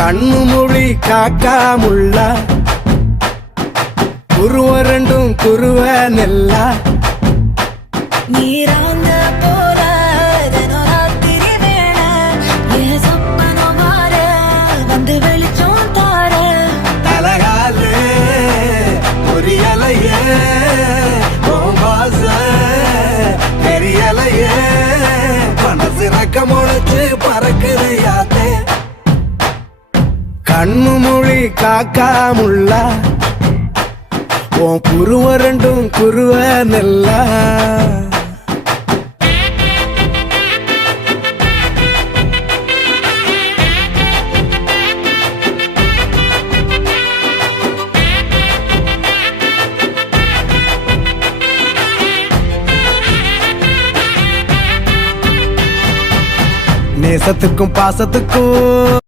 கண்ணு மொழி காக்காமுள்ள குருவ ரெண்டும் குருவ நெல்லா நீராங்க போல தினராத்திரி வேண என் சொப்பனம் மாற வந்து வெளிச்சம் தார தலகாலே பொரியலையே வாச பெரியலையே மனசு ரக்க முளைச்சு பறக்குது யாத்தே கண்ணு மொழி காக்காமுள்ள உன் குருவ ரெண்டும் குருவ நெல்லா நேசத்துக்கும் பாசத்துக்கும்